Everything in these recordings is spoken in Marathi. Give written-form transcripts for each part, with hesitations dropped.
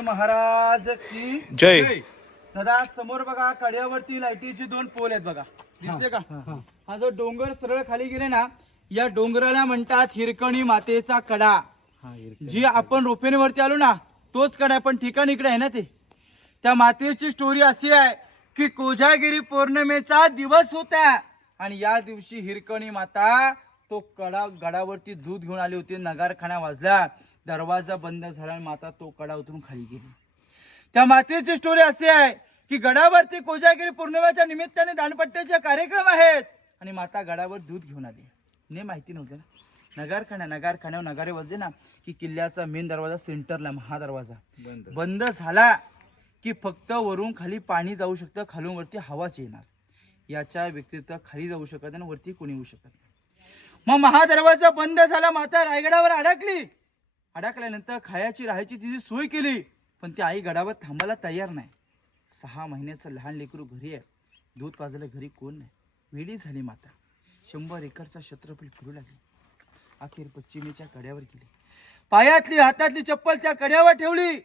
महाराज की जय. दादा समोर बघा कड्यावरती लाईटीचे 2 पोल आहेत बघा, दिसले का? हा जो डोंगर सरळ खाली गेले ना, या डोंगराला म्हणतात हिरकणी मातेचा कडा. जी आपण रोपेवरती आलो ना, तोच कडा, पण ठिकाण इकडे आहे ना. ते त्या मातेची स्टोरी अशी आहे की कोजागिरी पौर्णिमेचा दिवस होता आणि या दिवशी हिरकणी माता तो कडा गडावरती दूध घेऊन आली होती. नगारखाना वाजला, दरवाजा बंद झाला आणि माता तो कडा उतरून खाली गेली. त्या मातेची स्टोरी अशी आहे की गडावरती कोजागिरी पौर्णिमेच्या निमित्ताने दानपट्ट्याचे कार्यक्रम आहेत आणि माता गडावर दूध घेऊन आली. ने माहिती नव्हतं ना. नगारखान्यावर नगारे वाजले ना की किल्ल्याचा मेन दरवाजा सेंटरला महादरवाजा बंद झाला की फक्त वरून खाली पाणी जाऊ शकतं, खालून वरती हवाच येणार. याच्या व्यतिरिक्त खाली जाऊ शकत नाही, वरती कोणी येऊ शकत नाही. मग महादरवाजा बंद झाला, माता रायगडावर अडकली. अडकल्यानंतर खायची राहायची तिची सोय केली, पण ती आई गडावर थांबायला तयार नाही. 6 महिन्याचं लहान लेकरू घरी आहे, दूध पाजायला घरी कोण नाही. वेळी झाली माता. 100 एकरचा क्षेत्रफळ फिरू लागली. अखेर पश्चिमेच्या कड्यावर गेली. पायातली हातातली चप्पल त्या कड्यावर ठेवली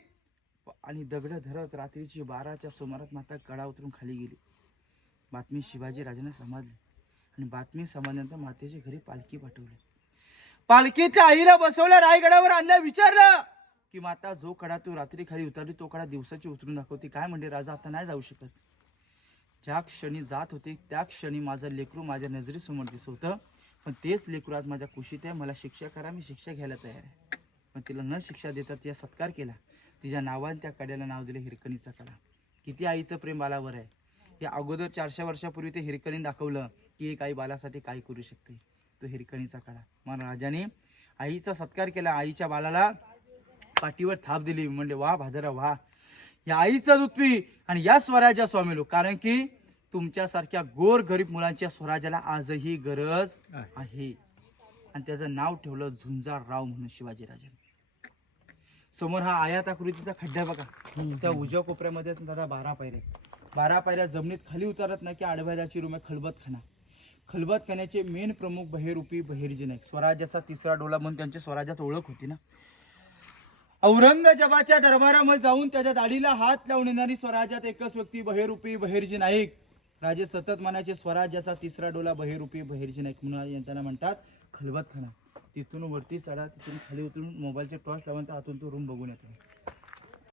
आणि दगड धरत रात्रीची 12च्या सुमारात माता कडा उतरून खाली गेली. बातमी शिवाजी राजांना समजली आणि बातमी समजल्यानंतर मातेच्या घरी पालखी पाठवली. पालखीच्या आईला बसवलं, रायगडावर आणलं. विचारलं की माता जो कडा तू रात्री खाली उतरली तो कडा दिवसाची उतरून दाखवते. काय म्हणजे राजा, आता नाही जाऊ शकत. ज्या क्षणी जात होते त्या क्षणी माझं लेकरू माझ्या नजरेसमोर दिसत होतं, पण तेच लेकरू आज माझ्या कुशीत आहे. मला शिक्षा करा, मी शिक्षा घ्यायला तयार आहे. पण तिला न शिक्षा देता तिचा सत्कार केला. तिच्या नावाने त्या कड्याला नाव दिले हिरकणीचा कडा. किती आईचं प्रेम बालावर आहे. या अगोदर 400 वर्षापूर्वी ते हिरकणी दाखवलं की एक आई बालासाठी काय करू शकते. तो हिरकणीचा कडा. मग राजाने आईचा सत्कार केला. आईच्या बालाला पाठीवर थाप दिली. म्हणजे वा भादरा वा, या आईचा दूध पी आणि या स्वराज्या स्वामी लोक. कारण की तुमच्यासारख्या गोर गरीब मुलांच्या स्वराज्याला आजही गरज आहे. आणि त्याचं नाव ठेवलं झुंजारराव म्हणून शिवाजीराजांनी. समोर हा आयताकृतीचा खड्डा बघा. त्या उजव्या कोपऱ्यामध्ये दादा 12 पायऱ्या. 12 पायऱ्या जमिनीत खाली उतरत नाही की आडव्याची रूम आहे. खलबतखाना. खलबतखान्याचे मेन प्रमुख बहिरूपी बहिर्जी नाईक, स्वराज्याचा 3रा डोला म्हणून त्यांची स्वराज्यात ओळख होती ना. औरंगजेबाच्या दरबारामध्ये जाऊन त्याच्या दाढीला हात लावून येणारी स्वराज्यात एकच व्यक्ती बहिरूपी बहिर्जी नाईक. राजे सतत म्हणायचे स्वराज्याचा 3रा डोला बहिरूपी बहिर्जी नाईक म्हणून त्यांना म्हणतात खलबतखाना. तिथून वरती चढा, तिथून खाली उतरून मोबाईलचे टॉर्च लावून आतून तो रूम बघून येतो.